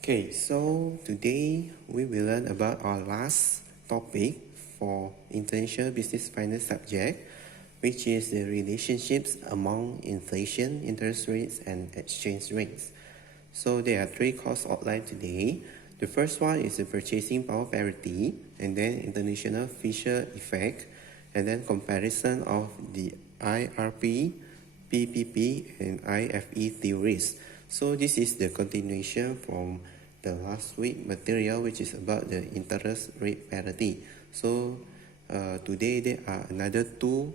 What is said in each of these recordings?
Okay, so today we will learn about our last topic for international business finance subject, which is the relationships among inflation, interest rates, and exchange rates. So there are three course outlined today. The first one is the purchasing power parity, and then international Fisher effect, and then comparison of the IRP, PPP, and IFE theories. So this is the continuation from the last week material, which is about the interest rate parity. So today there are another two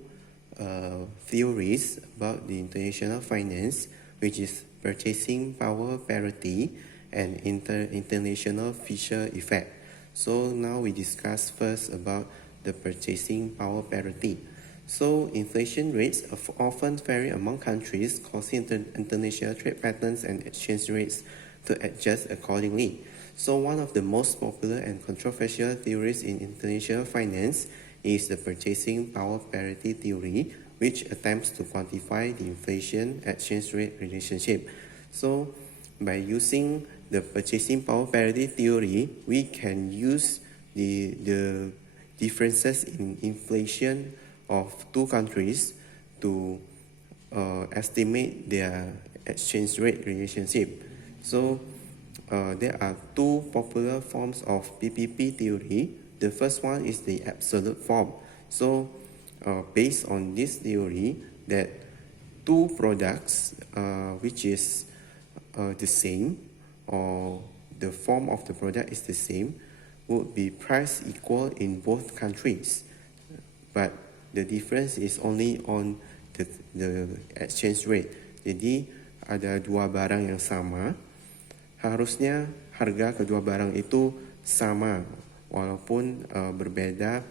theories about the international finance, which is purchasing power parity and international Fisher effect. So now we discuss first about the purchasing power parity. So inflation rates often vary among countries, causing international trade patterns and exchange rates to adjust accordingly. So one of the most popular and controversial theories in international finance is the purchasing power parity theory, which attempts to quantify the inflation exchange rate relationship. So by using the purchasing power parity theory, we can use the differences in inflation of two countries to estimate their exchange rate relationship. So there are two popular forms of PPP theory. The first one is the absolute form. So based on this theory, that two products which is the same, or the form of the product is the same, would be price equal in both countries, but the difference is only on the exchange rate. Jadi ada dua barang yang sama, harusnya harga kedua barang itu sama walaupun berbeda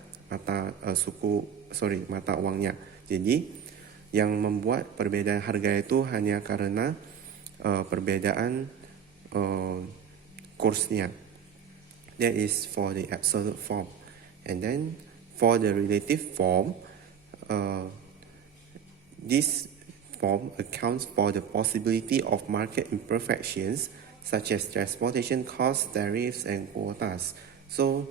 mata uangnya. Jadi yang membuat perbedaan harga itu hanya karena perbedaan kursnya. That is for the absolute form. And then for the relative form, this form accounts for the possibility of market imperfections such as transportation costs, tariffs, and quotas. So,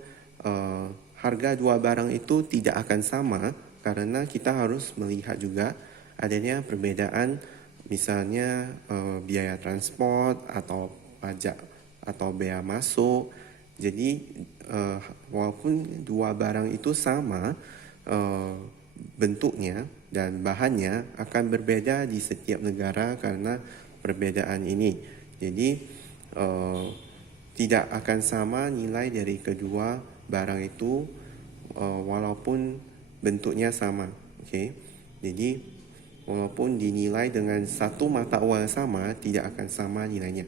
harga dua barang itu tidak akan sama karena kita harus melihat juga adanya perbedaan, misalnya biaya transport atau pajak atau bea masuk. Jadi walaupun dua barang itu sama, bentuknya dan bahannya akan berbeda di setiap negara karena perbedaan ini. Jadi tidak akan sama nilai dari kedua barang itu walaupun bentuknya sama. Okay? Jadi walaupun dinilai dengan satu mata uang sama, tidak akan sama nilainya.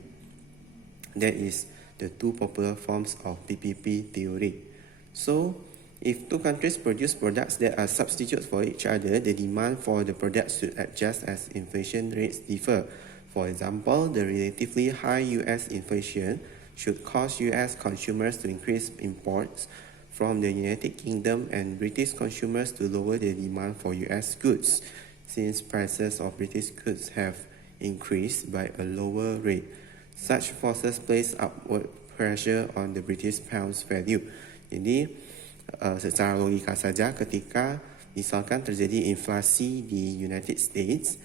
That is the two popular forms of PPP theory. So if two countries produce products that are substitutes for each other, the demand for the products should adjust as inflation rates differ. For example, the relatively high US inflation should cause US consumers to increase imports from the United Kingdom and British consumers to lower their demand for US goods, since prices of British goods have increased by a lower rate. Such forces place upward pressure on the British pound's value. Jadi secara logika saja, ketika misalkan terjadi inflasi di United States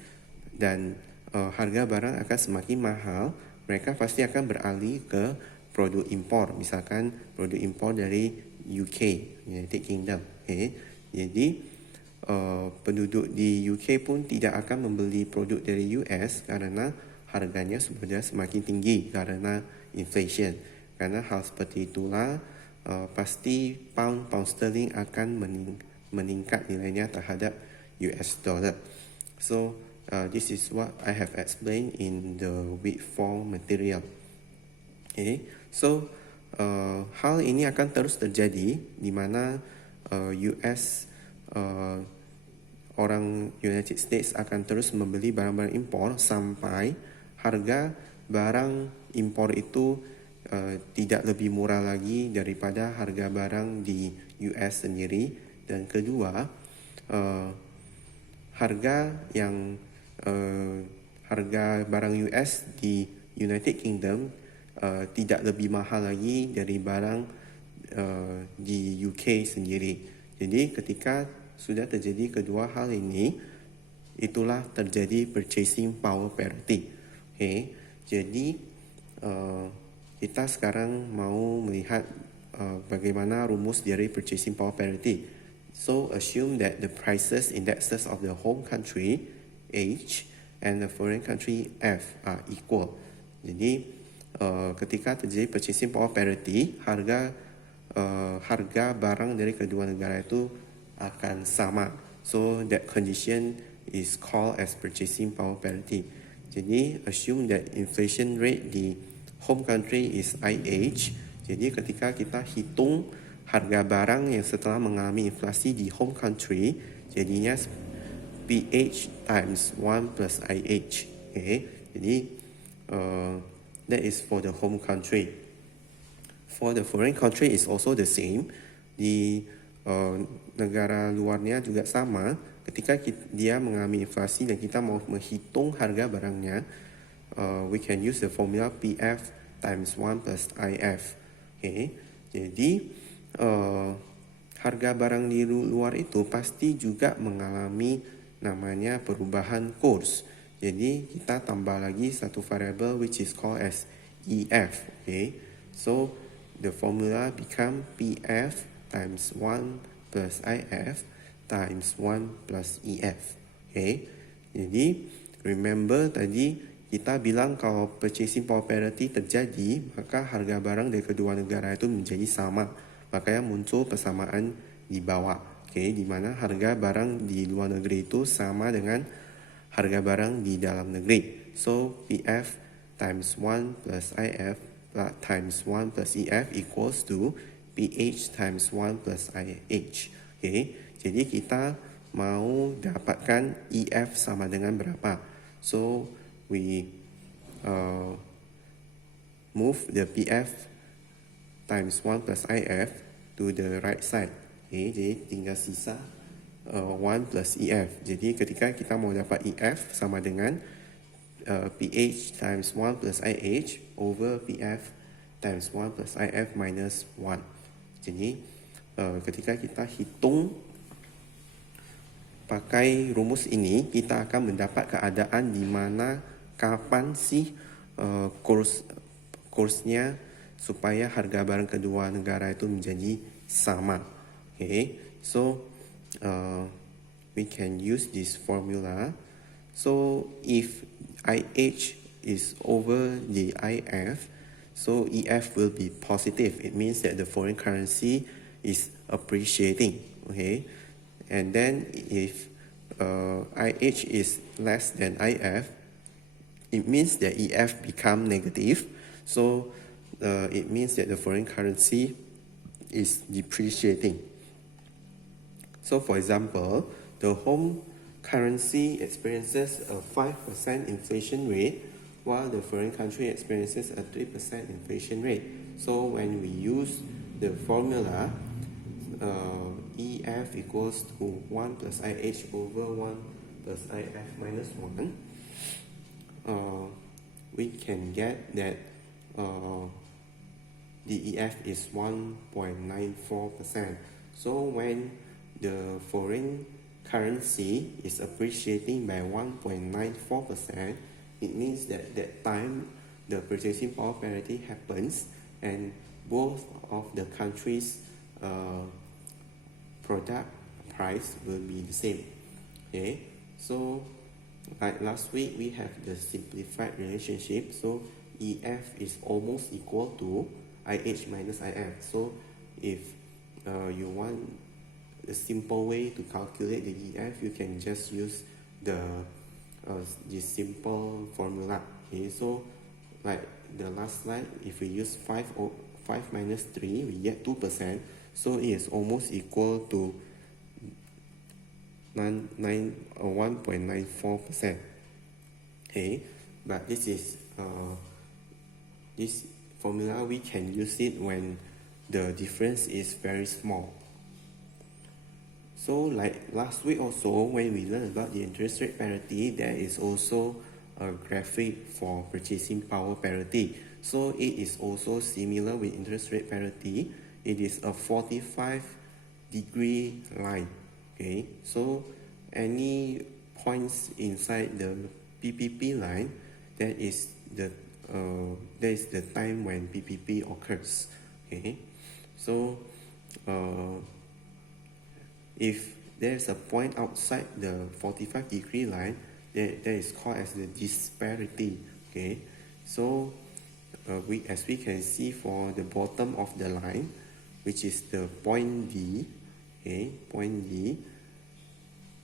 dan harga barang akan semakin mahal, mereka pasti akan beralih ke produk impor, misalkan produk impor dari UK, United Kingdom. Okay? Jadi penduduk di UK pun tidak akan membeli produk dari US karena harganya sudah semakin tinggi karena inflation. Karena hal seperti itulah pasti pound sterling akan meningkat nilainya terhadap US dollar. So this is what I have explained in the week 4 material. Okay, so hal ini akan terus terjadi di mana US orang United States akan terus membeli barang-barang impor sampai harga barang impor itu tidak lebih murah lagi daripada harga barang di US sendiri. Dan kedua, harga harga barang US di United Kingdom tidak lebih mahal lagi dari barang di UK sendiri. Jadi ketika sudah terjadi kedua hal ini, itulah terjadi purchasing power parity. Okay. Jadi kita sekarang mau melihat bagaimana rumus dari purchasing power parity. So assume that the prices indexes of the home country H and the foreign country F are equal. Jadi ketika terjadi purchasing power parity, harga barang dari kedua negara itu akan sama. So that condition is called as purchasing power parity. Jadi assume that inflation rate di home country is IH. Jadi ketika kita hitung harga barang yang setelah mengalami inflasi di home country, jadinya PH times 1 plus IH. Okay. Jadi that is for the home country. For the foreign country is also the same. Di negara luarnya juga sama. Ketika dia mengalami inflasi dan kita mau menghitung harga barangnya, we can use the formula PF times 1 plus IF. Okay. Jadi harga barang di luar itu pasti juga mengalami namanya perubahan kurs. Jadi kita tambah lagi satu variable which is called as EF. Okay. So the formula become PF times 1 plus IF times 1 plus EF. Okay. Jadi remember tadi kita bilang kalau purchasing power parity terjadi, maka harga barang dari kedua negara itu menjadi sama. Makanya muncul persamaan di bawah. Okay, di mana harga barang di luar negeri itu sama dengan harga barang di dalam negeri. So PF times 1 plus IF times 1 plus EF equals to PH times 1 plus IH. Okay. Jadi kita mau dapatkan EF sama dengan berapa. So we move the PF times 1 plus IF to the right side. Okay. Jadi tinggal sisa 1 plus EF. Jadi ketika kita mau dapat EF sama dengan PH times 1 plus IH over PF times 1 plus IF minus 1. Jadi ketika kita hitung pakai rumus ini, kita akan mendapat keadaan di mana kapan sih kursnya supaya harga barang kedua negara itu menjadi sama. Okay, so we can use this formula. So if IH is over the IF, so EF will be positive. It means that the foreign currency is appreciating. Okay, and then if IH is less than IF, it means that EF become negative. So it means that the foreign currency is depreciating. So for example, the home currency experiences a 5% inflation rate, while the foreign country experiences a 3% inflation rate. So when we use the formula EF equals to 1 plus IH over 1 plus IF minus 1, we can get that the EF is 1.94%. So when the foreign currency is appreciating by 1.94%, it means that that time the purchasing power parity happens and both of the countries' product price will be the same. Okay, so like last week we have the simplified relationship. So EF is almost equal to IH minus IF. So if you want a simple way to calculate the EF, you can just use the simple formula. Okay, so like the last slide, if we use 5 minus 3, we get 2%. So it is almost equal to 1.94%. Okay, but this is this formula we can use it when the difference is very small. So like last week also, when we learned about the interest rate parity, there is also a graphic for purchasing power parity. So it is also similar with interest rate parity. It is a 45-degree line. Okay, so any points inside the PPP line, that is the time when PPP occurs. Okay, so if there's a point outside the 45-degree line, that is called as the disparity. Okay, so as we can see for the bottom of the line, which is the point D, okay, point D.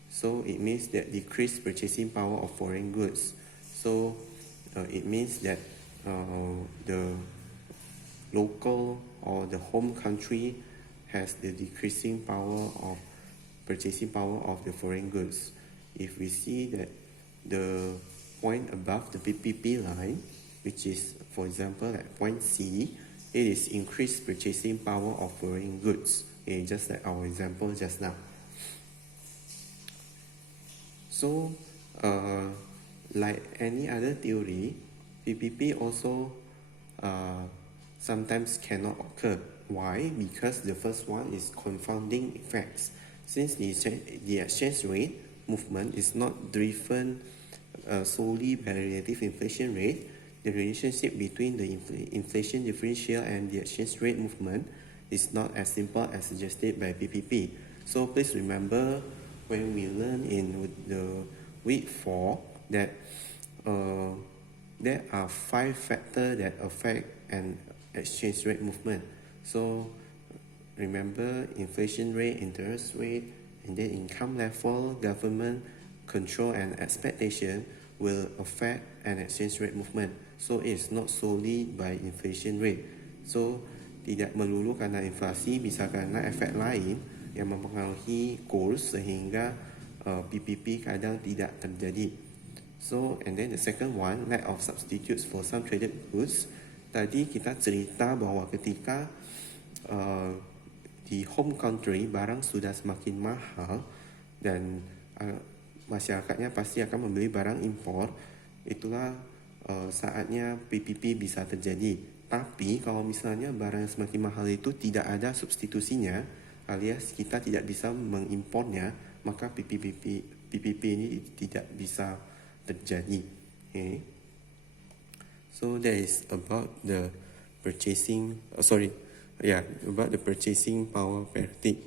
So it means that decreased purchasing power of foreign goods. So it means that the local or the home country has the decreasing power of purchasing power of the foreign goods. If we see that the point above the PPP line, which is, for example, at point C, it is increased purchasing power of foreign goods, okay, just like our example just now. So, like any other theory, PPP also sometimes cannot occur. Why? Because the first one is confounding effects. Since the exchange rate movement is not driven solely by relative inflation rate, the relationship between the inflation differential and the exchange rate movement is not as simple as suggested by PPP. So please remember when we learn in the week 4 that there are 5 factors that affect an exchange rate movement. So remember inflation rate, interest rate, and then income level, government control and expectation will affect an exchange rate movement. So it's not solely by inflation rate. So tidak melulu karena inflasi, bisa karena efek lain yang mempengaruhi kurs sehingga PPP kadang tidak terjadi. So and then the second one, lack of substitutes for some traded goods. Tadi kita cerita bahwa ketika di home country barang sudah semakin mahal dan masyarakatnya pasti akan membeli barang impor, itulah saatnya PPP bisa terjadi. Tapi kalau misalnya barang yang semakin mahal itu tidak ada substitusinya, alias kita tidak bisa mengimpornya, maka PPP ini tidak bisa terjadi. Okay. So that is about the purchasing. About the purchasing power parity.